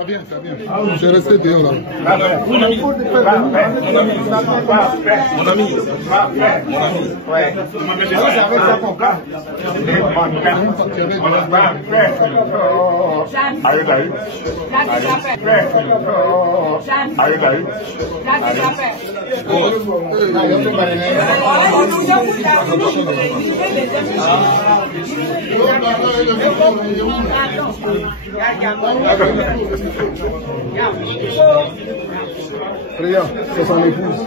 Ça vient. Je vais rester dehors là. Mon ami. Ouais. Regarde, c'est son épouse.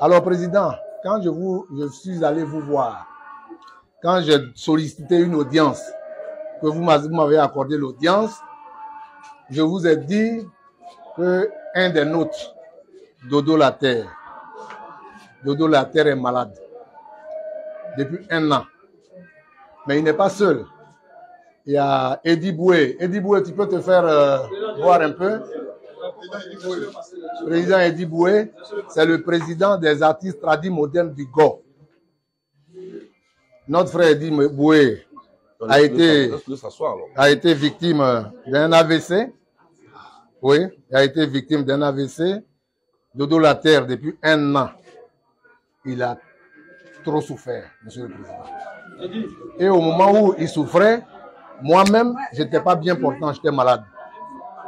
Alors, président, quand je suis allé vous voir, quand j'ai sollicité une audience, que vous m'avez accordé l'audience, je vous ai dit qu'un des nôtres, Dodo Laterre est malade depuis 1 an. Mais il n'est pas seul. Il y a Eddie Boué. Eddie Boué, tu peux te faire voir un peu? Président Eddie Boué, c'est le président des artistes tradis modernes du Go. Notre frère Eddie Boué a été victime d'un AVC. Oui, il a été victime d'un AVC. Dodo Laterre, depuis 1 an, il a trop souffert, monsieur le président. Et au moment où il souffrait, moi-même, je n'étais pas bien portant, j'étais malade.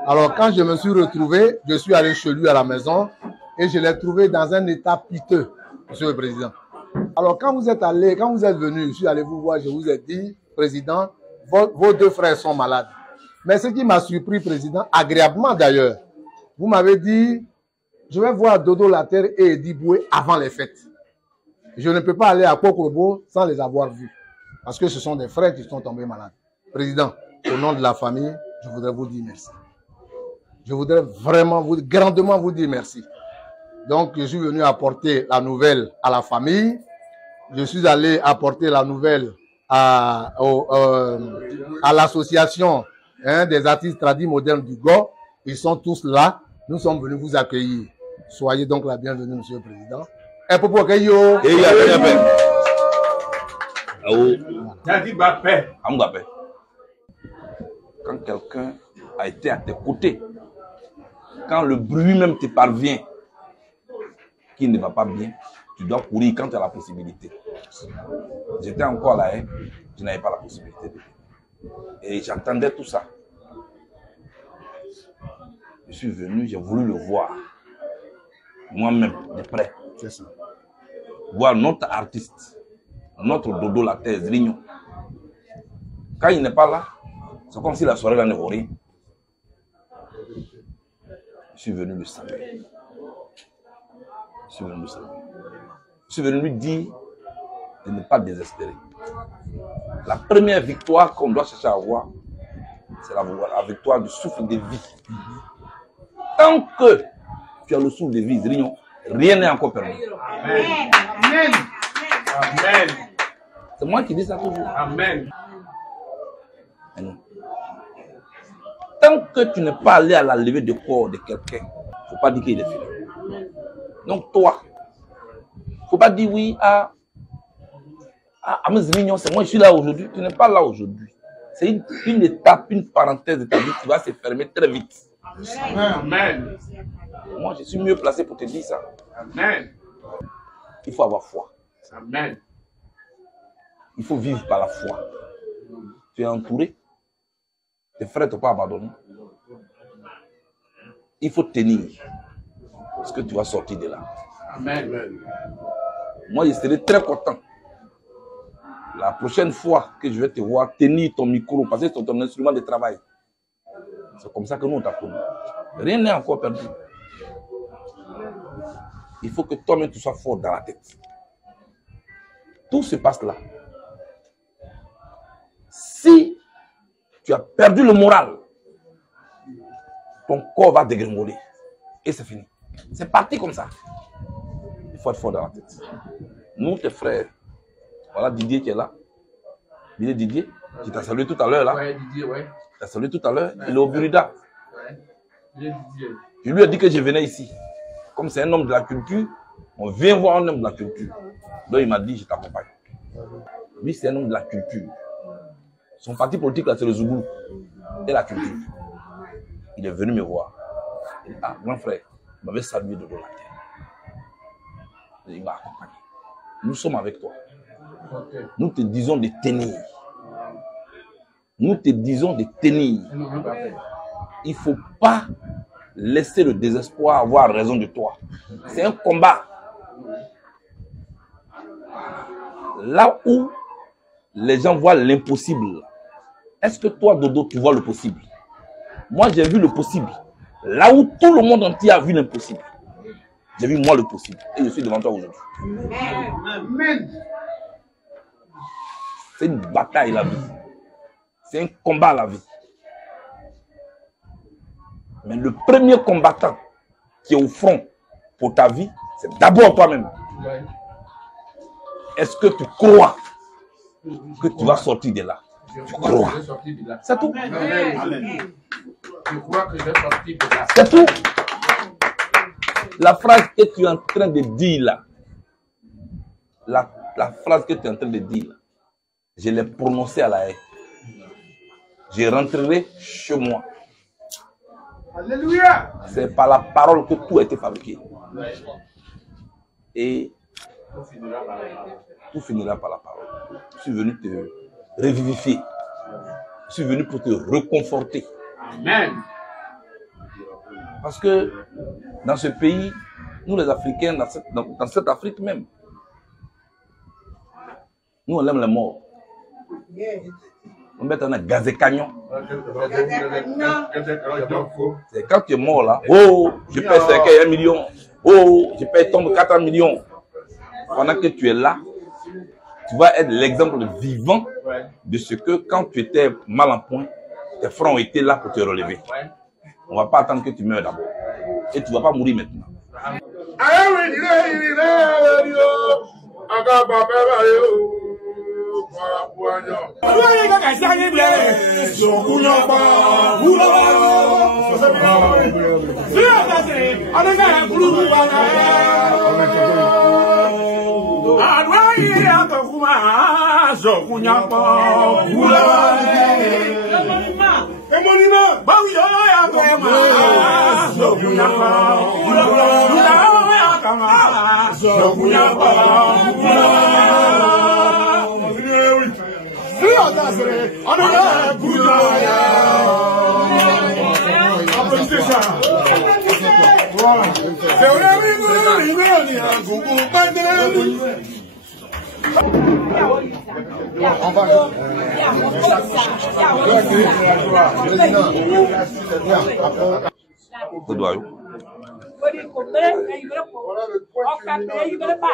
Alors quand je me suis retrouvé, je suis allé chez lui à la maison et je l'ai trouvé dans un état piteux, monsieur le président. Alors quand vous êtes venu, je suis allé vous voir, je vous ai dit, président, vos 2 frères sont malades. Mais ce qui m'a surpris, président, agréablement d'ailleurs, vous m'avez dit, je vais voir Dodo Laterre et Eddie Boué avant les fêtes. Je ne peux pas aller à Kokorobo sans les avoir vus. Parce que ce sont des frères qui sont tombés malades. Président, au nom de la famille, je voudrais vous dire merci. Je voudrais vraiment grandement vous dire merci. Donc, je suis venu apporter la nouvelle à la famille. Je suis allé apporter la nouvelle à l'association des artistes tradis modernes du Go. Ils sont tous là. Nous sommes venus vous accueillir. Soyez donc la bienvenue, monsieur le président. Et pour accueillir. Quand quelqu'un a été à tes côtés, quand le bruit même te parvient qu'il ne va pas bien, tu dois courir quand tu as la possibilité. J'étais encore là, je n'avais pas la possibilité. Et j'entendais tout ça. Je suis venu, j'ai voulu le voir. Moi-même, de près. C'est ça. Voir notre artiste, notre Dodo Laterre, Zrignon. Quand il n'est pas là, c'est comme si la soirée là ne vaut rien. Je suis venu le saluer. Je suis venu lui dire de ne pas désespérer. La première victoire qu'on doit chercher à avoir, c'est la victoire du souffle de vie. Tant que tu as le souffle de vie, Zrignon, rien n'est encore permis. Amen. Amen. Amen. C'est moi qui dis ça toujours. Amen. Tant que tu n'es pas allé à la levée de corps de quelqu'un, il ne faut pas dire qu'il est fini. Donc toi, il ne faut pas dire oui à Zrignon, c'est moi, je suis là aujourd'hui. Tu n'es pas là aujourd'hui. C'est une étape, une parenthèse de ta vie qui va se fermer très vite. Amen. Moi, je suis mieux placé pour te dire ça. Amen. Il faut avoir foi. Amen. Il faut vivre par la foi. Tu es entouré. Tes frères ne t'ont pas abandonné. Il faut tenir. Parce que tu vas sortir de là. Amen. Moi, je serai très content. La prochaine fois que je vais te voir, tenir ton micro, parce que c'est ton instrument de travail. C'est comme ça que nous, on t'a connu. Rien n'est encore perdu. Il faut que toi-même, tu sois fort dans la tête. Tout se passe là. Si tu as perdu le moral, ton corps va dégringoler. Et c'est fini. C'est parti comme ça. Il faut être fort dans la tête. Nous, tes frères, voilà Didier qui est là. Didier, qui t'a salué tout à l'heure là. Ouais, Didier, ouais. Tu as salué tout à l'heure. Il est au Burida. Ouais. Didier. Je lui ai dit que je venais ici. Comme c'est un homme de la culture, on vient voir un homme de la culture. Donc il m'a dit, je t'accompagne. Lui, c'est un homme de la culture. Son parti politique, là, c'est le Zougou. Et la culture. Il est venu me voir. Il dit, ah, grand frère, il m'avait salué de Laterre. Il m'a accompagné. Nous sommes avec toi. Okay. Nous te disons de tenir. Nous te disons de tenir. Il ne faut pas laisser le désespoir avoir raison de toi. C'est un combat. Là où les gens voient l'impossible, est-ce que toi, Dodo, tu vois le possible? Moi, j'ai vu le possible. Là où tout le monde entier a vu l'impossible. J'ai vu moi le possible. Et je suis devant toi aujourd'hui. Amen. C'est une bataille la vie. C'est un combat la vie. Mais le premier combattant qui est au front pour ta vie, c'est d'abord toi-même. Est-ce que tu crois que tu vas sortir de là? Tu crois. C'est tout. C'est tout. La phrase que tu es en train de dire là, la phrase que tu es en train de dire là, je l'ai prononcée à la haie. Je rentrerai chez moi. Alléluia. C'est par la parole que tout a été fabriqué. Et tout finira par la parole. Je suis venu te revivifier. Je suis venu pour te reconforter. Amen. Parce que dans ce pays, nous les Africains, dans cette Afrique même, nous on aime les morts. On met un gazé cagnon. C'est quand tu es mort là, oh, je paye 1 million, oh, je paye tombe 4 millions. Pendant que tu es là, tu vas être l'exemple vivant de ce que quand tu étais mal en point, tes frères ont été là pour te relever. On ne va pas attendre que tu meurs d'abord. Et tu ne vas pas mourir maintenant.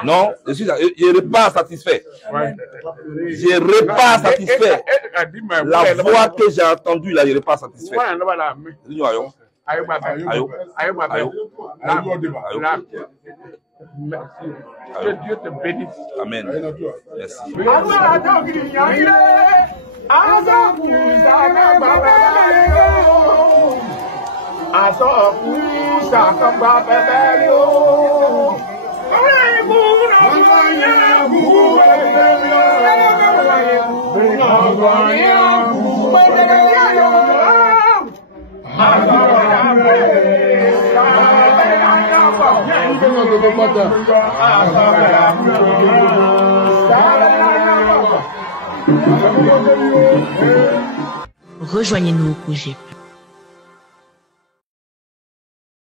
Non, je ne suis pas satisfait. Je ne suis pas satisfait. La voix que j'ai entendue là, je ne suis pas satisfait. Que Dieu te bénisse. Amen. Merci. Rejoignez-nous au projet